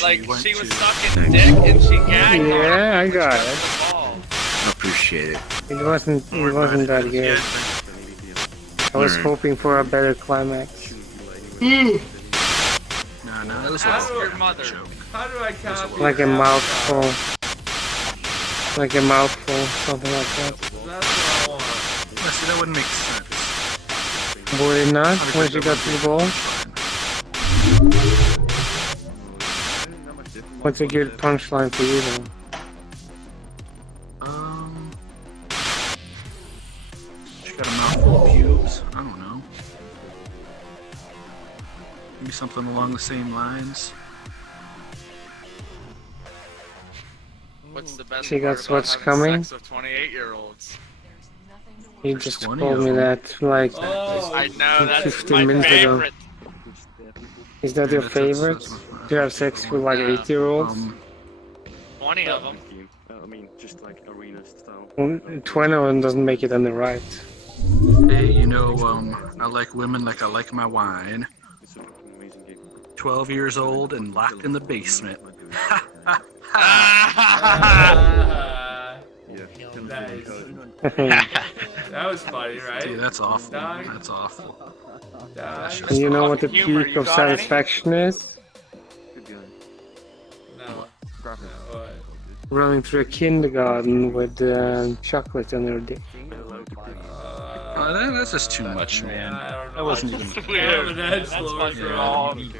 what? Like, she was sucking dick and she gagged on Yeah, I got it. I appreciate it. It wasn't that good. I was hoping for a better climax. No, that was Ask your mother. How do I copy? Like a mouthful. Like a mouthful, something like that. That's what I want. No, see, that wouldn't make sense. Would it not when she got to the ball? What's a good punchline for you then? She got a mouthful of pubes. I don't know. Maybe something along the same lines. What's the best She part got about what's having coming? sex with 28-year-olds? You just told me that like I know, that's 15 my minutes ago. favorite. Is that your favorite? To have sex with like 8-year-olds? 20 of them. I mean, just like arena style. 20 of them doesn't make it on the right. Hey, you know, I like women like I like my wine. It's an amazing game. 12 years old and locked in the basement. That was funny, right? Dude, that's awful. That's awful. You know what the Humor, peak you of got any? satisfaction is? Good gun. No. What? Running through a kindergarten with chocolate on your dick. That's just too much, man. I don't know. That wasn't even. That's weird. That's fucking wrong.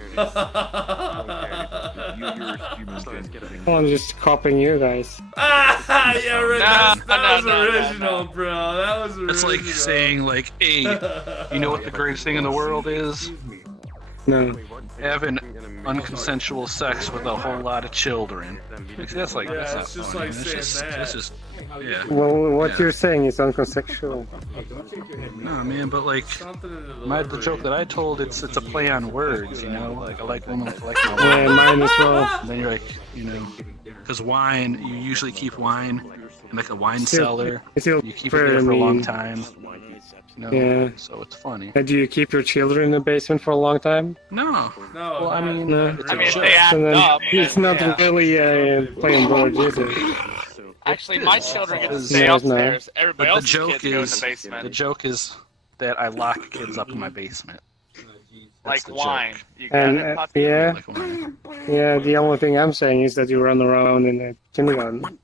Well, I'm just copying you guys. Yeah, Rick, that was no, original, bro. That was original. It's like saying, like, hey, you know what the greatest thing in the world is? No. Having unconsensual sex with a whole lot of children. That's like, Yeah, that's not it's just funny. like saying that. That's just, yeah. Well, what Yeah. you're saying is unconsensual. No, man, but like, Something in the the joke that I told, it's a play on words, you know? Like, I like women like my wine. Yeah, mine as well. And then you're like, you know, because wine, you usually keep wine in like a wine cellar. It's still You keep it there for a long mean. time. You know? Yeah. So it's funny. Do you keep your children in the basement for a long time? No. No. Well, I mean, No. it's I a mean, if joke. they act So then up, it's then, not yeah. really playing words, is it? Actually, my children get to No, stay it's not. upstairs. Everybody But else's kids go in the the basement. joke is that I lock kids up in my basement. Like the wine. joke. You got And it, puppy? yeah, Like wine. yeah. The only thing I'm saying is that you run around in a kindergarten.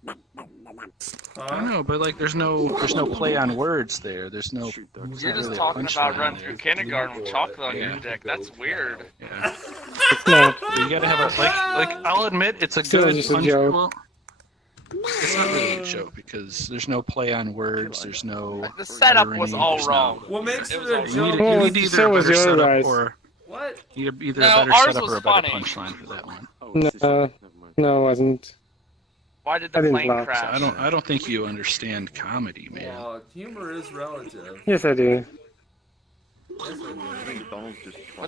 I know, but like, there's no play on words there. There's no. You're just talking about running through kindergarten with chocolate on your dick. That's weird. Yeah. It's not. You gotta have a like. I'll admit it's a Still good. just a joke. Well, it's not really a joke because there's no play on words. There's no. The setup was irony, all there's wong. What makes it was a all- You joke? need, Well, you need either so a was better your setup guys. What? or either No, a better ours setup was or a better funny. punchline for that one. No, no, it wasn't. Why did I the didn't plane laugh. crash? I don't think you understand comedy, man. Well, humor is relative. Yes, I do. With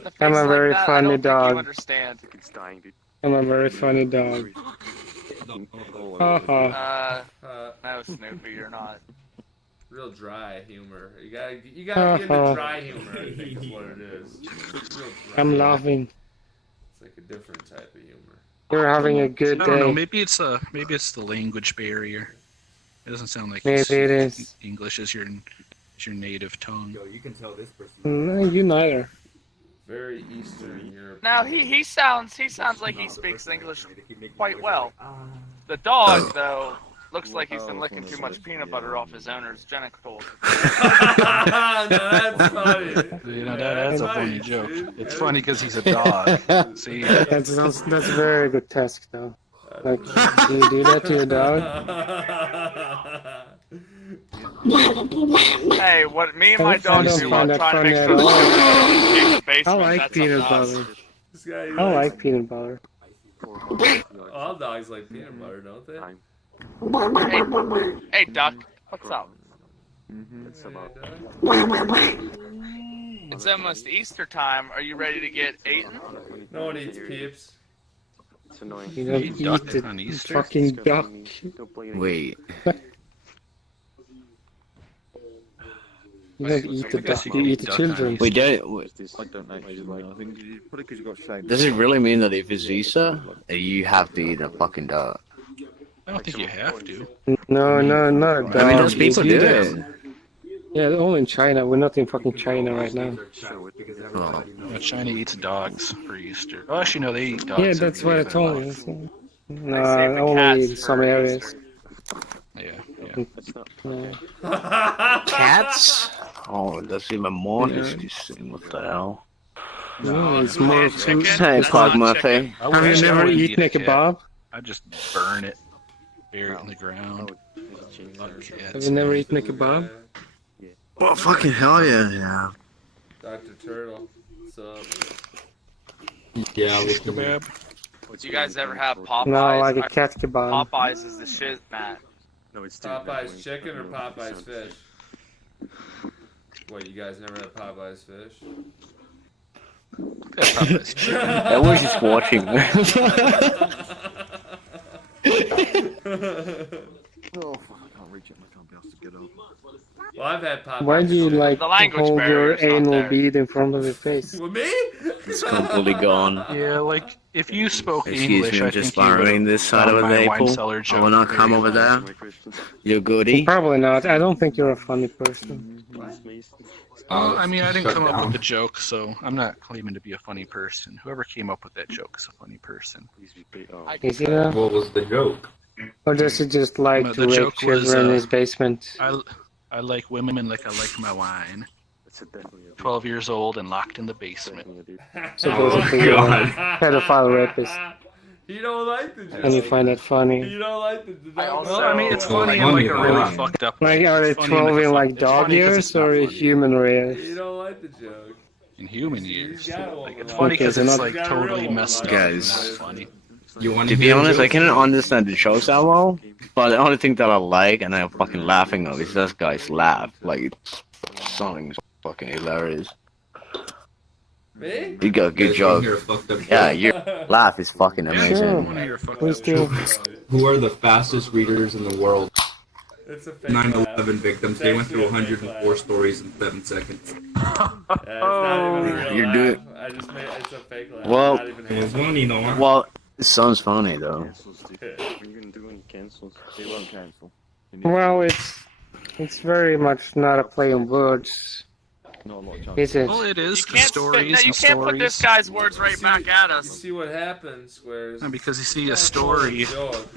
a face I'm a like very that, I funny don't think dog. you understand. It's dying, dude. I'm a very funny dog. Haha. No, Snoopy, you're not. Real dry humor. You gotta get into dry humor, I think is what it is. It's real dry. I'm laughing. It's like a different type of humor. You're having a good I don't know. day. Maybe it's the language barrier. It doesn't sound like Maybe it is. English is your native tongue. No, you neither. Very Eastern Europe. Now he sounds like he speaks English quite well. The dog though looks like he's been licking too much peanut butter off his owner's genitals. No, that's funny. You know, that's a funny joke. It's funny because he's a dog. See, That's a very good task, though. Like, do you do that to your dog? Hey, what me and my I dog don't do find while that trying to make funny sure at all. the basement, I like that's peanut up to us. butter. This guy, I like peanut butter. all dogs like peanut butter, don't they? Hey, Duck, what's up? It's about It's almost Easter time. Are you ready to get eaten? No one eats peeps. it's annoying. You don't Eat duck eat on the Easter? fucking duck. Don't play any wait. You don't eat the guess duck, you you can eat the eat duck children. eyes. We don't. I don't actually like. I think probably because you got shame. Does it really mean that if it's Easter, you have to eat a fucking duck? I don't think you have to. No, no, not a dog. I mean, those You people do do that. it. Yeah, they're all in China. We're not in fucking China right now. Oh. China eats dogs for Easter. Oh, actually, no, they eat dogs. Yeah, every that's day what I of their told life. you. No, save the only cats in some for areas. Easter. Yeah, yeah. It's not. Yeah. Cats? Oh, that's even more Yeah. disgusting. What the hell? No, it's You more can't chicken? Hey, That's Pog not Murphy. chicken. I Have would you actually- I never wouldn't eaten a eat cat. kebab? I'd just burn it, bury it in the ground. Fuck Have cats. you never eaten a kebab? Oh, fucking hell yeah. Dr. Turtle, what's up? Yeah, Shish kebab. Do you guys ever have Popeyes? No, like a cat kebab. Popeyes is the shit, Matt. No, it's too Popeye's chicken or Popeye's fish? What, you guys never had Popeye's fish? I was just watching. Oh fuck! I can't reach it. I can't be asked to get up. Well, I've had Popeye's Why do you fish. like The language hold your barrier's not anal there. bead in front of your face? With me? It's completely gone. Yeah, like if you spoke Excuse English, me, I I'm just think you would borrowing this side of found a my wine maple. cellar I joke will not very come over there. My Christian. You goodie. Probably not. I don't think you're a funny person. Well, I mean, I didn't Shut come up down. with the joke, so I'm not claiming to be a funny person. Whoever came up with that joke is a funny person. Is he though? What was the joke? Or does he just like No, to the rape joke was, children in his basement? I like women like I like my wine. It's definitely. 12 years old and locked in the basement. Supposedly Oh, a God. pedophile rapist. You don't like the joke. And you find that funny. You don't like the joke. I also- Well, I mean, it's Well, funny like in like a funny, really right? fucked up. Like, are they it's funny in, 12 in a like it's dog funny 'cause years it's not or funny. human You years? don't like the joke. In human years. Like, it's Okay, funny because so it's not- like totally messed up. Guys. And not funny. You want To be honest, I cannot understand the jokes that well, but the only thing that I like and I'm fucking laughing of is this guy's laugh. Like, it's something fucking hilarious. Me? You got a good joke. Yeah, your laugh is fucking Yeah, amazing. one of your fucking Please do. jokes. Who are the fastest readers in the world? It's a fake 9/11 laugh. victims. They went through 104 stories in 7 seconds. Yeah, it's not even a real You're laugh. doing- I just made it's a fake laugh. Well- Not even It was a funny, though. Well, it sounds funny though. Cancels, dude. What are you gonna do when he cancels? He won't cancel. Well, it's very much not a play on words, Not a lot of chance. is it? Well, it is. You 'Cause can't, stories no, you and can't put this stories. guy's words right back at You us. see what happens, Squares. No, because you see, a story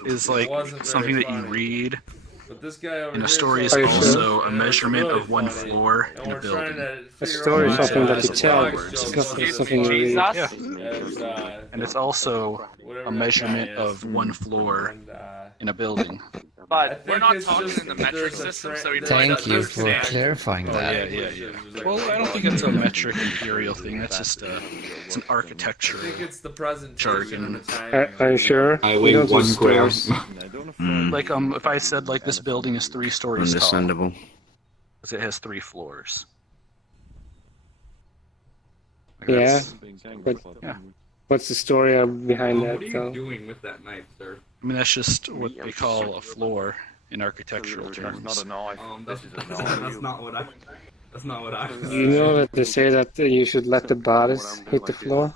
is like Wasn't very something that you funny. read, But this guy over and a here story is Are you also sure? a measurement of one floor And in a we're trying building. to A figure story out is why something that you the tell. dog It's joke not is something you read. Jesus? Yeah. And it's also whatever a that measurement guy is. of one floor And, in a building. I But we're think not it's talking just in the metric there's a system, tra- so he really Thank doesn't you for understand. clarifying Oh, that. yeah. Well, I don't think it's a metric imperial thing. That's just it's an architecture. I think it's the presentation Jargon. and the timing. Are you sure? I We weigh don't do 1 gram. stores. Like if I said like this building is 3 stories tall, Understandable. because it has 3 floors. Like, Yeah, that's- but Yeah. what's the story behind What are that you though? doing with that knife, sir? I mean, that's just what they call a floor in architectural terms. Not a knife. That's not what I. That's not what I. You know that they say that you should let the bodies hit the floor?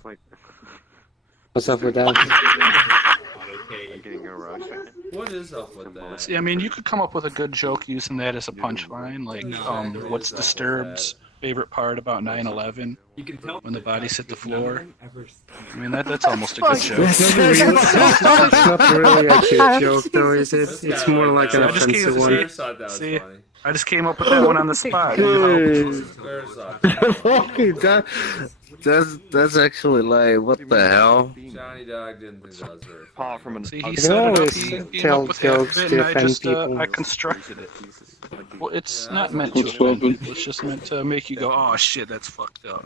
What's up with that? Okay. Getting aroused. What is up with that? See, I mean, you could come up with a good joke using that as a punchline, like, what's Disturbed's favorite part about 9/11 You can tell when the bodies hit the floor? Ever- I mean, that's almost a good joke. It's not really a cute joke though, is it? It's more like an I just offensive can't one. Squares thought that was See? funny. I just came up with that one on the spot. You know? Squares thought That's actually like, what the hell? Johnny Dog didn't think that was very Apart from an See, You he can set it up. always He came tell up with half jokes of it, to and I offend just people. I constructed it. Well, it's Yeah, not meant to offend people. It's just meant to make you go, "Oh shit, that's fucked up."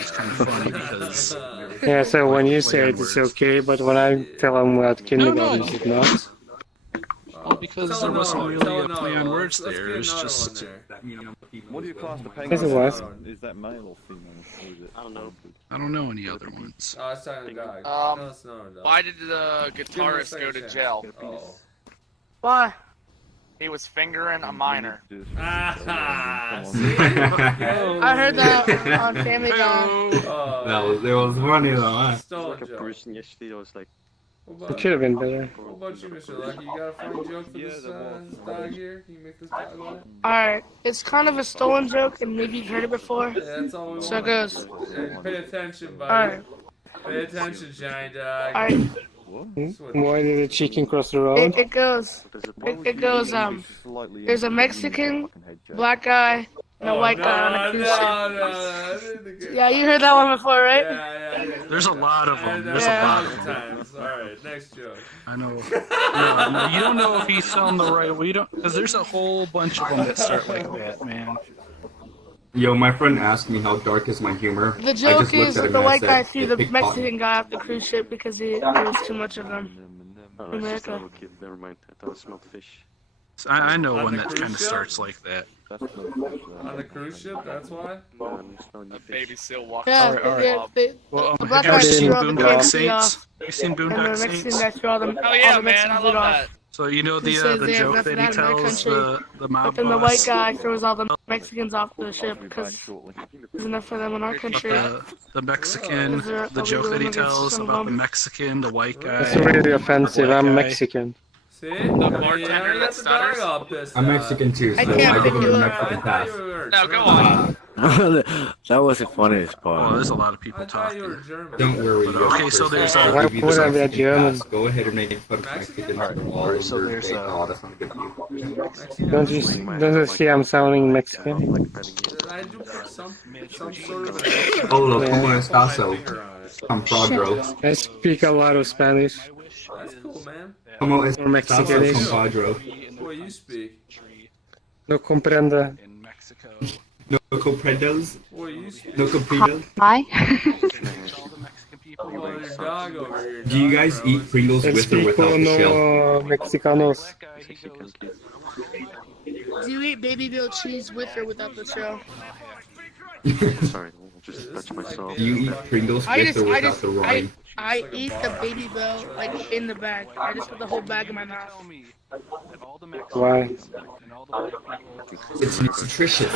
It's kind of funny because Yeah, so when you say it, it's okay, but when I tell them about kindergarten, no. it's not. because there wasn't really a play on words there. It was just What do you class the Yes, it was. Is that male or female? Or is it I don't know. I don't know any other ones. Oh, it's talking to Dog. Um, No, it's not a dog. Why did the guitarist go to jail? Oh. Why? He was fingering a minor. Ah, I heard that on Family Guy. There was funny though, huh? Stolen Like a joke. person yesterday, I was like, What It should have been better. about you, Mr. Lucky? You got a funny joke for this dog here? Can you make this dog laugh? Alright, it's kind of a stolen joke, and maybe you've heard it before. Yeah, that's all we So it want. goes. Hey, pay attention, buddy. Alright, Pay attention, giant dog. alright. Why did the chicken cross the road? It goes. It goes. There's a Mexican, black guy, and a white guy on a cruise ship. Yeah, you heard that one before, right? Yeah. There's a lot of them. There's Yeah. a lot of them. Times. Alright, next joke. I know. No, you don't know if he's telling the right way. You don't, because there's a whole bunch of them that start like that, man. Yo, my friend asked me how dark is my humor. The I joke just looked is at that him the and I white guy said, threw "It the pickpocketed." Mexican guy off the cruise ship because there was too much of them. oh, America. it's just a kid, never mind. I thought I smelled fish. So I know On one the that cruise kind of ship? starts like that. That's not fish. On the cruise ship, that's why? No, I'm smelling A fish. baby seal walking. Yeah, Alright. the Well, black have guy you ever seen threw all the Boondock KFC Saints? off, Have you seen and the Boondock Mexican Saints? guy threw all the Oh yeah, all the man, I Mexicans love off. that. So you know He says the they have joke nothing that he out in their tells country. the mob But then the boss? white guy throws all the Mexicans off the ship because there's enough for them in our country. The Mexican, the joke that he tells about the Mexican, the white guy. It's really offensive. Black I'm guy. Mexican. See? bartender you that got the dog stutters? all pissed I'm off. Mexican too, so I I can't give pick him you a up. Mexican pass. No, go on. That was the funniest Oh, part. there's a lot of people I thought you were talking. German. Don't worry. But, yo, okay, so there's, I'll why give you the would I be a Mexican German? pass. Go ahead and make fun of Mexican? Mexicans all Alright, so over there's, the Oh, that's not good for you. Mexican? Don't you see I'm sounding Mexican? I do put some sort of Hola, Yeah. ¿cómo estás? finger on it. I'm Pedro. I speak a lot of Spanish. That's cool, man. ¿Cómo Or estás, Mexicanish. compadre? What you speak? No comprenda. In Mexico. No comprendos? What you speak? No comprendos? Hi. All the Mexican people. Oh, your dog over here. Do you guys eat Pringles with or Explico without the shell? no mexicanos. Black guy, he goes, Do you eat baby veal cheese with or without the shell? Sorry, I'll just touch myself. Do you eat Pringles I with just, or I without just, the rind? I eat the baby veal like in the bag. I just put the whole bag in my mouth. tell me that all the Why? Mexicans and all the white people. It's nutritious.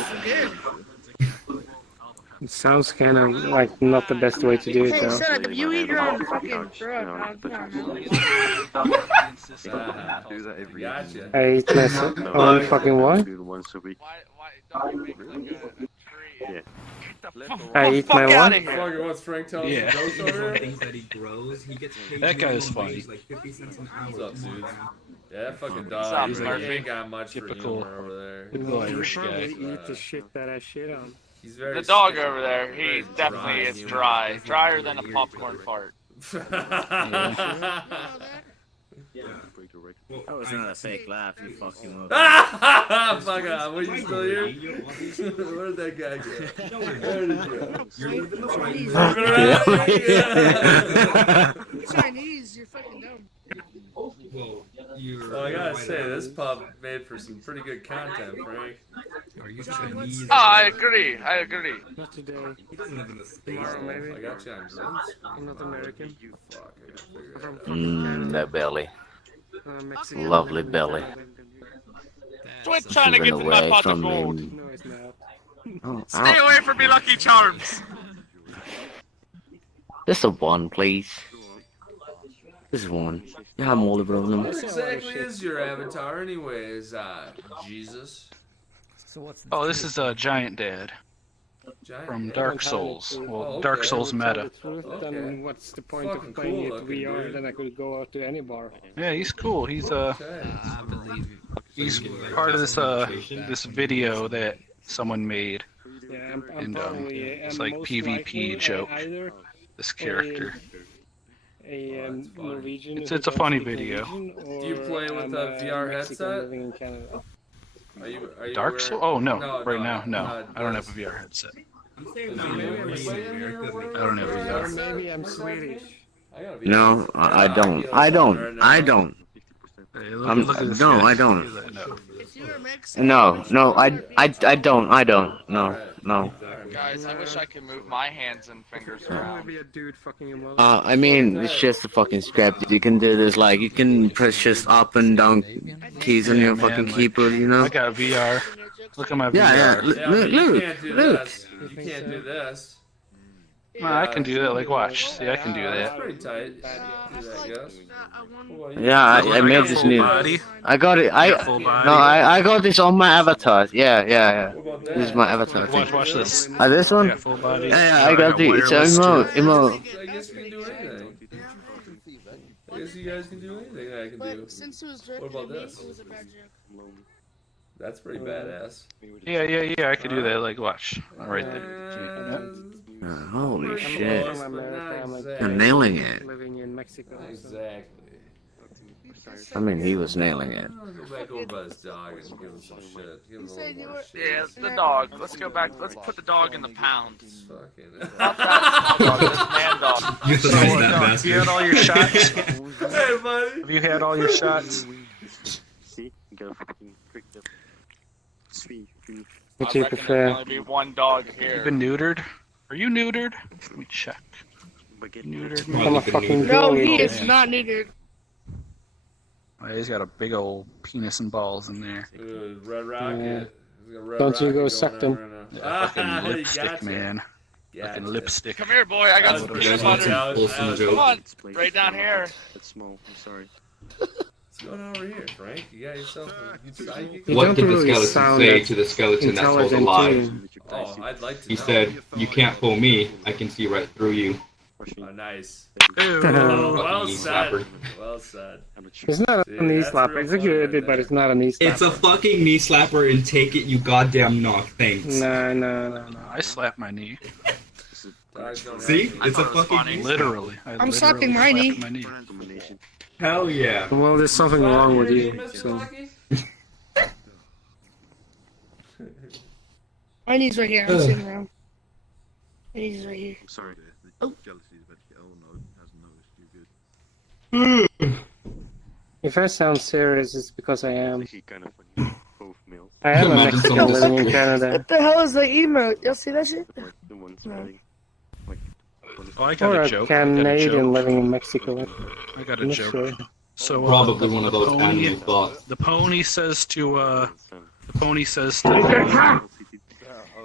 It sounds kind of like not the best way to do it Hey, though. shut up! You eat your own fucking drug. man. Come on, man. Do that every Gotcha. I eat my own fucking what? Do it once a week. Why don't you make like a tree? Yeah. Get the fuck, I eat fuck my out what? of here. Fucking what's Frank telling Yeah. you? Jokes over here? Things that he grows, he gets paid That guy is minimum funny. wage, like 50 cents an hour. What's up, dudes? Yeah, that fucking What's up, dog. He's like, Murphy? he ain't got much for Typical. humor over there. Little Irish guy. eat the shit that I shit on. He's very The dog stiff, over there, he very definitely is humor. dry. Drier than a popcorn fart. That was not a fake laugh, you fucking Fuck off. Were you still here? Where'd that guy go? Where did you go? Chinese, you're fucking dumb. Well, you're Well, I gotta say, this pub made for some pretty good content, Frank. Are you Chinese? Oh, I agree. I agree. Not today. He doesn't live in the States. Tomorrow I maybe. got you on green I'm not American. Fuck, I gotta figure it I'm out. from that belly. Mexican. Lovely belly. Quit trying to get to my pot of gold. No, it's not. Oh, Stay away from me, Lucky Charms. Just a one, please. Just one. You have more problem. What exactly is your avatar, anyways, Jesus? Oh, this is Giant Dad Giant from Dad? Dark Souls. Oh, Well, okay. Dark Souls meta. Okay. Then what's the point Fucking of playing cool it looking, VR? dude. Then I could go out to any bar. Yeah, he's cool. He's Okay. he's part of this video that someone made. Yeah, I'm And, probably it's I'm like most PvP likely joke. either This character. a Norwegian. It's who a don't funny speak video. Norwegian, Do you or play with I'm a VR Mexican headset? living in Canada. Are you Dark wearing- Souls? Oh no, No, right no, now, no. I don't have this. a VR headset. I'm saying Is that it maybe you? I'm Playing here? I don't have Or VR. maybe I'm Swedish. I gotta be No, honest. I don't. Oculus I on don't. right I now. don't. Hey, I'm- look at this no, guy. I don't. Look at that, no. If you were Mexican, No, no, I don't. I don't. No, Alright. no. Alright, Guys, I wish I could move my hands and fingers around. Be a dude fucking him well. I mean, it's just a fucking script. You can do this, like, you can press just up and down keys on your man, fucking like, keyboard, you know? I got VR. Look at my VR. Yeah, Yeah, but you can't do Luke. this. You can't do this. No, I can do that. Like, watch. See, I can do That's that. pretty tight. I Do feel that, like guess. Well, you- Yeah, I Like, made a this full new. body. I got it. Full body. No, I got this on my avatar. Yeah. What about This is that? my avatar Watch, thing. watch this. This I one? got full body. Yeah, I got the. It's wireless emo. too. Emo. I guess you can do anything. I guess you guys can do anything that I can do. But since it was What directed about at me, this? it was a bad joke. That's pretty badass. Yeah. I could do that. Like, watch. Right there. Holy Pretty shit. close, but not You're exactly. nailing it. Living in Mexico. Not So. exactly. I mean, he was nailing it. I'll go back over by his dog and give him some shit. Give him a You said little you more were- shit. Yeah, it's the dog. Let's go back. Let's put the dog in the pounds. Fucking. Not that dog, this man dog. Euthanize that Have you had bastard. all your shots? Hey, buddy. Have you had all your shots? See? You gotta fucking prick them. Sweet. What I do you reckon prefer? there'll only be one dog You've here. been neutered? Are you neutered? Let me check. Baguette. Neutered? Well, I'm a you can fucking No, goalie. he is not neutered. Oh, he's got a big old penis and balls in there. Good. Red Rocket. He's got Red Don't you Rocket go going suck on them. right now. Yeah, fucking Ah, he lipstick, gotcha. man. Gotcha. Fucking lipstick. Come here, boy. I got some You peanut guys want butter. some wholesome joke? Come on, right down here. That's small. I'm sorry. What's going on over here, Frank? You got yourself a sidekick? You What don't did the really skeleton sound say that to the skeleton that told a intelligent lie? too. Oh, I'd like to He know. said, "You can't fool me. I can see right through you." Oh, nice. Ew. Oh, well Fucking knee said. slapper. Well said. It's not See, a knee that's slapper. real It's a funny good, right but it's not a knee slapper. It's a fucking knee slapper, and take it, you goddamn knock. Thanks. No. I slapped my knee. Dogs don't See, have it's a thought it was fucking funny. knee Literally. I'm slapping my knee. My knee. Hell yeah. Well, there's something Slap wrong your with knee, you. Mr. So. Lucky? My knee's right here. I'm sitting around. My knee's right here. I'm sorry. If I sound serious, it's because I am. He kind of funny. Both males. I am a Imagine Mexican someone living in just- Canada. What the hell is the emote? Y'all see that shit? Like the one smiling. Like. Oh, I got Or a a joke. I got a Canadian joke. living in Mexico. I got a I'm not joke. sure. So Probably the one of those pony, anime thoughts. the pony says to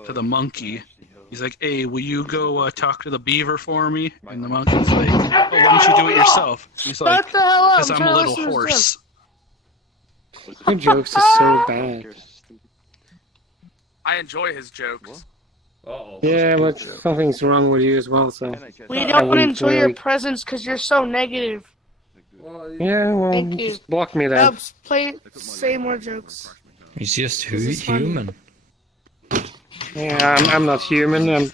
the monkey, he's like, "Hey, will you go talk to the beaver for me?" And the monkey's like, "Oh, why don't you do it yourself?" He's like, Shut the hell up! "Because I'm a little horse." Your jokes are so bad. I enjoy his jokes. Uh-oh. Yeah, but something's wrong with you as well, so. We I don't want to wouldn't enjoy your really- presence because you're so negative. Well, Yeah, well, Thank you. just block me then. Helps say more jokes. He's just This is funny. human. Yeah, I'm not human.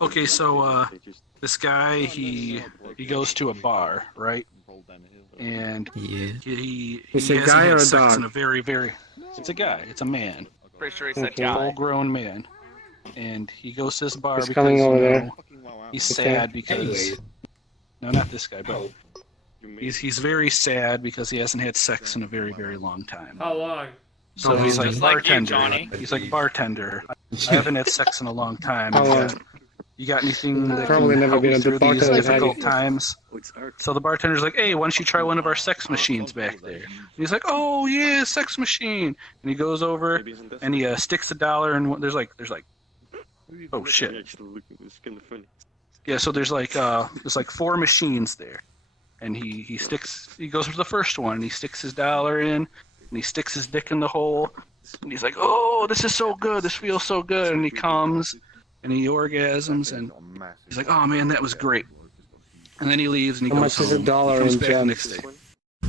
Okay, so this guy he goes to a bar, right? And Yeah. he It's a hasn't guy had or a sex dog? in a very it's a guy. It's a man, Pretty sure he said Okay. guy. full-grown man, and he goes to this bar He's because coming over you there. know, he's Okay. sad because no, not this guy, but he's very sad because he hasn't had sex in a very long time. how long? So he's like Just like you, bartender. Johnny. He's like bartender. I haven't had sex in a long time. How long? You got anything that Probably can never help been me at the through these bartender, have difficult you? times? So the bartender's like, "Hey, why don't you try one of our sex machines back there?" And he's like, "Oh yeah, sex machine." And he goes over and he sticks $1 and there's like oh shit. It's kind of funny. Yeah, so there's like 4 machines there, and he goes for the first one and he sticks his $1 in and he sticks his dick in the hole and he's like, "Oh, this is so good, this feels so good," and he comes and he orgasms and he's like, "Oh man, that was great," and then he leaves and he How goes much is home. $1 He comes in back the gems? next day.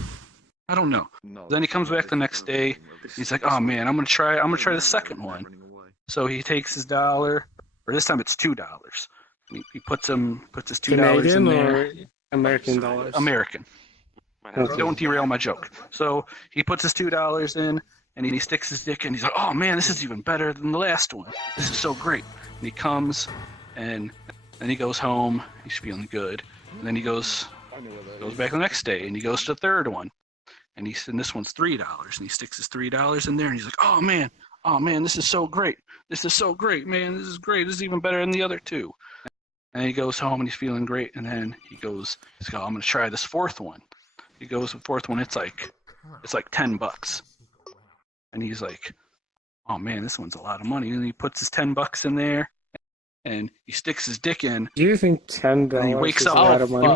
I don't know. Then he comes back the next day. He's like, "Oh man, I'm gonna try the second one." So he takes his $1, or this time it's $2. He puts his $2 in Canadian there. or American dollars? American. Okay. Don't derail my joke. So he puts his $2 in, and he sticks his dick in. He's like, "Oh man, this is even better than the last one. This is so great." And he comes, and then he goes home. He's feeling good. And then he goes back the next day, and he goes to the third one, and this one's $3, and he sticks his $3 in there, and he's like, "Oh man, this is so great. This is so great, man. This is great. This is even better than the other two. And he goes home and he's feeling great. And then he's like, oh, I'm gonna try this fourth one. He goes to the fourth one. It's like $10. And he's like, oh man, this one's a lot of money. And he puts his $10 in there, and he sticks his dick in. Do you think $10 And he wakes is up. a lot of money?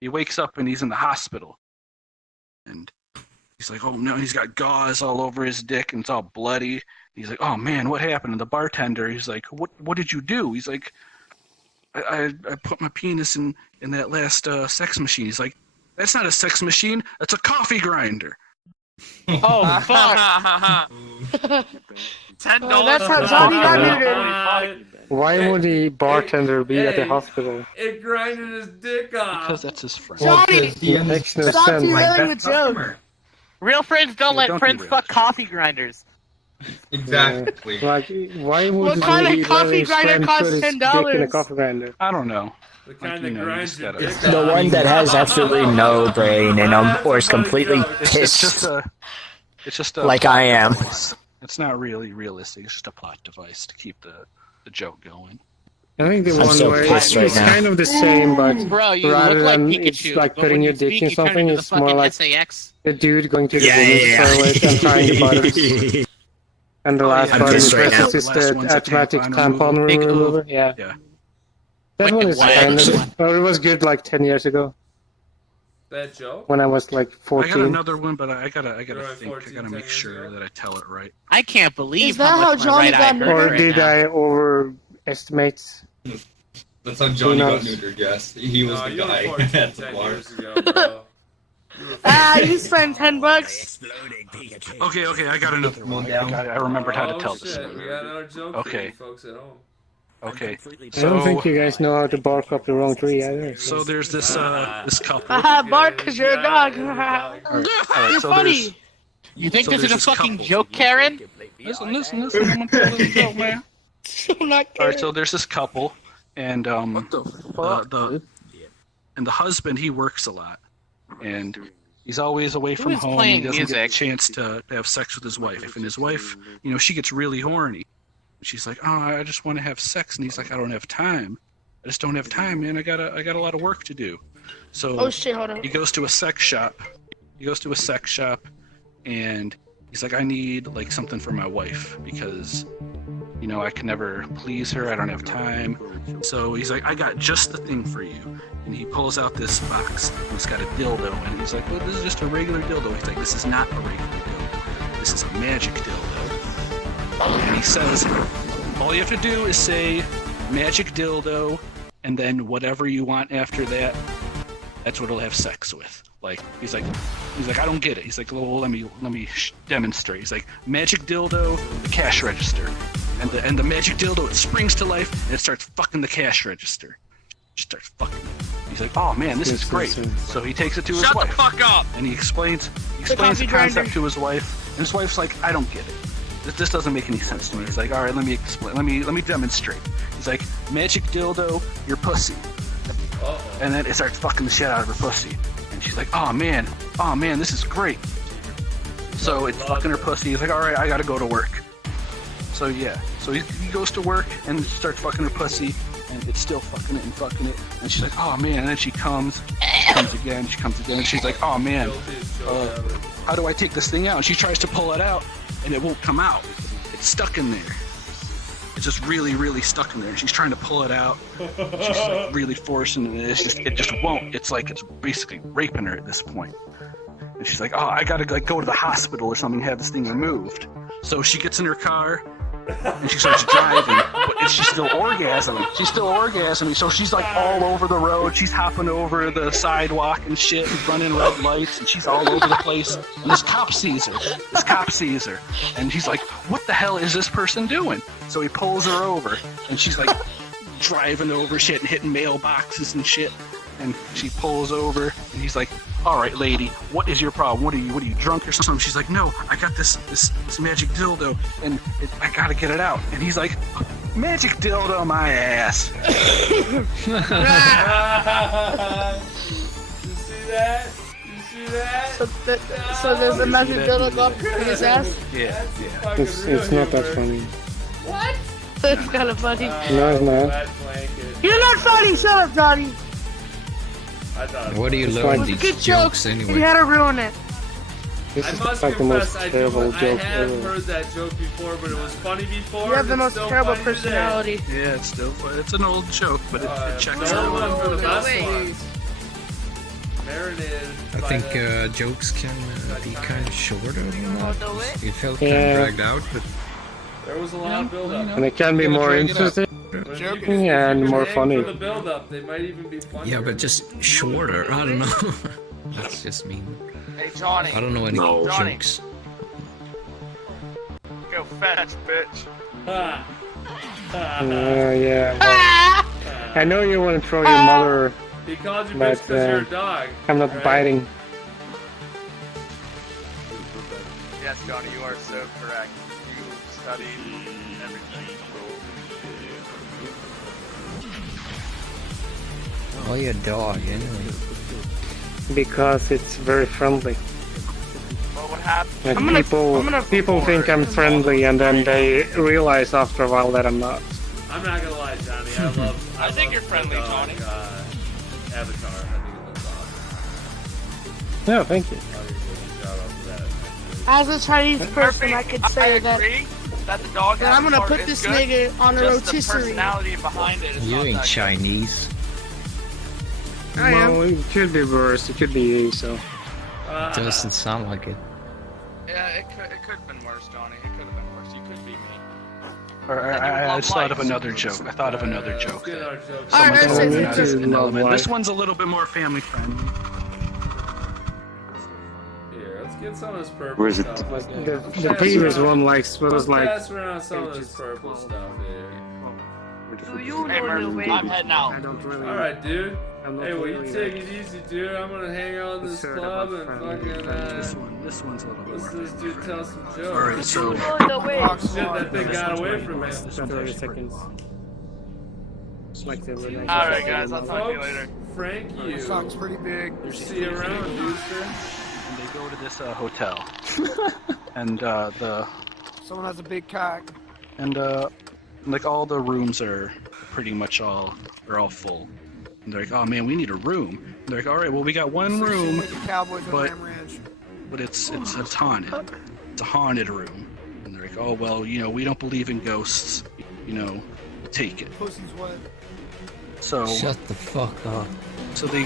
He wakes up and he's in the hospital. And he's like, oh no, he's got gauze all over his dick and it's all bloody. He's like, oh man, what happened? And the bartender, he's like, what did you do? He's like, I put my penis in that last sex machine. He's like, that's not a sex machine, that's a coffee grinder. Oh fuck! $10. Oh, that's how Johnny got neutered. Why would the bartender be at the hospital? It grinded his dick off. Because that's his friend. Johnny, It makes no stop sense. derailing the joke. Real friends don't Yeah, let don't friends be fuck real. coffee grinders. Exactly. Like, why would What kind of he coffee let his grinder friend costs put his dick $10? in a coffee grinder? I don't know. The Like, kind you of know, you grinds just your gotta- dick The off. one that has absolutely no brain and or is completely It's pissed just a like plot I am. device. It's not really realistic. It's just a plot device to keep the joke going. I think the I'm one so where pissed right it's now. kind of the same, but Bro, you rather look like than Pikachu. it's like but putting when your you dick speak, in you turn something, into the it's more fucking like SAX. the dude going to the Yeah, women's yeah, toilet and trying to buttons. And the last yeah, button pissed right now. is The last the one's a automatic tampon tampon Big remover. Yeah. Yeah. That one is Wicked kind Wild. of. Well, it was good like 10 years ago That joke? when I was like I got 14. another one, but I gotta You're right, think. 14, I gotta 10 make years sure ago. that I tell it right. I can't believe Is that how how much my Johnny right eye got hurt Or neutered? right did now. I overestimate? That's how Johnny got knows? neutered, yes. He was No, the you were guy 14, at the 10 bar. years ago, bro. You spent $10. Okay, I got another one. I remembered how to tell this. Shit, we got another joke for Okay. you folks at home. Okay, I don't think you guys know how to bark up the wrong tree either. so there's this couple. Haha, bark because you're a dog. Alright, You're so funny. You think So this is there's a this fucking couple. joke, Karen? Listen, I'm gonna tell this joke, man. I'm not All kidding. right, so there's this couple, and the husband, he works a lot, and he's always away from is home. He playing doesn't get music? the chance to have sex with his wife, and his wife, you know, she gets really horny. She's like, oh, I just want to have sex, and he's like, I don't have time. I just don't have time, man. I got a lot of work to do. So Oh shit, hold on. he goes to a sex shop. And he's like, I need like something for my wife because, you know, I can never please her. I don't have time. So he's like, I got just the thing for you. And he pulls out this box. And it's got a dildo. And he's like, well, this is just a regular dildo. He's like, this is not a regular dildo. This is a magic dildo. And he says, all you have to do is say magic dildo, and then whatever you want after that, that's what it'll have sex with. Like he's like, I don't get it. He's like, well, let me demonstrate. He's like, magic dildo, the cash register, and the magic dildo, it springs to life and it starts fucking the cash register. Just starts fucking. He's like, oh man, this is great. So he takes it to his Shut wife. the fuck up! And he explains coffee the concept grinder. to his wife, and his wife's like, I don't get it. This doesn't make any sense to me. He's like, all right, let me explain. Let me demonstrate. He's like, magic dildo, your pussy. Uh-oh. And then it starts fucking the shit out of her pussy. And she's like, oh man, this is great. So it's fucking her pussy. He's like, all right, I gotta go to work. So yeah, so he goes to work and starts fucking her pussy, and it's still fucking it and fucking it. And she's like, oh man, and then she comes again, and she's like, oh man, how do I take this thing out? And she tries to pull it out, and it won't come out. It's stuck in there. It's just really, really stuck in there. She's trying to pull it out. She's like really forcing it. It just won't. It's like it's basically raping her at this point. And she's like, oh, I gotta like go to the hospital or something, have this thing removed. So she gets in her car and she starts driving, but she's still orgasming. So she's like all over the road. She's hopping over the sidewalk and shit and running red lights, and she's all over the place. And this cop sees her. And he's like, what the hell is this person doing? So he pulls her over, and she's like driving over shit and hitting mailboxes and shit. And she pulls over, and he's like, all right, lady, what is your problem? What are you drunk or something? She's like, no, I got this magic dildo, and I gotta get it out. And he's like, magic dildo my ass. You see that? You see see that? So there's a magic buildup up his ass. Yeah. It's not that funny. What? It's kind of funny. No, it's not. That blanket. You're not funny. Shut up, Johnny. I thought Where do you It's learn like- It was a these good joke. jokes And you anyway? had to ruin it. This I is must like the most confess, terrible I joke have ever. heard that joke before, but it was funny before. You have the and most it's still terrible funny today. personality. Yeah, it's still it's an old joke, but it checks the old out. one for the No best way. ones. Marinated. I by think the- jokes can be kind of shorter than that. It felt Yeah. kind of dragged out, but There was a lot of build-up. And it can be more interesting and more funny. For the build-up, they might even be funny. yeah, but just shorter. I don't know. That's just me. Hey, Johnny. I don't know any Johnny. jokes. Go fetch, bitch. Yeah. Well, I know you want to throw your mother. He called you But, bitch because you're a dog. I'm not right? biting. Yes, Johnny, you are so correct. You studied everything. Why a dog anyway? Because it's very friendly. What would happen? Like I'm gonna people think I'm friendly, and then they realize after a while that I'm not. I'm not gonna lie, Johnny. I love. I think you're love friendly, the dog, Johnny. Avatar. I think it looks awesome. No, thank you. I'll give you a shout out for that. As a Chinese person, I could say that. agree that the dog That I'm gonna avatar put is this good, nigga on a just the rotisserie. personality behind it is You not ain't that good. Chinese. I am. Well, it could be worse. It could be you. So Doesn't sound like it. Yeah, it could have been worse, Johnny. It could have been worse. You could be me. Or, I just thought of another joke. I thought of another joke. Let's get our jokes. All right, Someone let's told say me it's that is just an love element. This life. one's a little bit more family friendly. Here, let's get some of this purple Where is it? stuff. the previous one was Let's like pass around some of this purple stuff here. Hey, Murph, I'm heading I out. don't really. All right, dude. I'm not Hey, well, really you take like- it easy, dude. I'm gonna hang out in this Concerned club about and family. fucking This one's a little bit let's more. this dude tell some jokes. Alright, so Oh shit, that thing got away from me. this one's 30 actually pretty seconds. long. It's like they were like- Alright, guys, I'll talk to you Folks, later. Frankyou. Sucks pretty big. See you around, dude. And they go to this hotel, and Someone has a big cock. like all the rooms are pretty much all full. And they're like, oh man, we need a room. And they're like, all right, well we got one room, Cowboys and but- Ram Ranch. but it's haunted. It's a haunted room. And they're like, oh well, we don't believe in ghosts. Take it. Pussy's wet. So Shut the fuck up. so they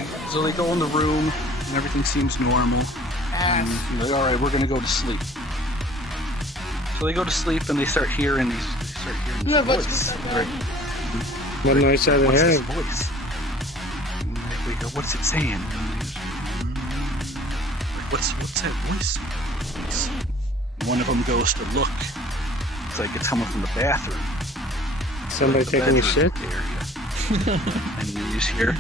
go in the room and everything seems normal. And they're like, all right, we're gonna go to sleep. So they go to sleep and they start hearing these. Yeah, but- voice. They're like, What noise are they what's this hearing? voice? And they go, what's it saying? Like, what's that voice? One of them goes to look. It's like it's coming from the bathroom. Somebody The taking a bedroom shit? area. And you just hear,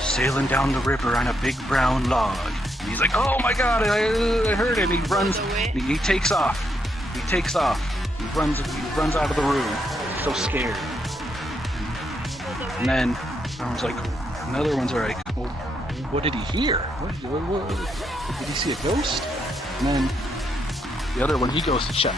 sailing down the river on a big brown log. And he's like, oh my god, I heard him. He runs, he takes off. He takes off. He runs out of the room. He's so scared. And then another ones are like, well, what did he hear? What, did he see a ghost? And then the other one, he goes to check.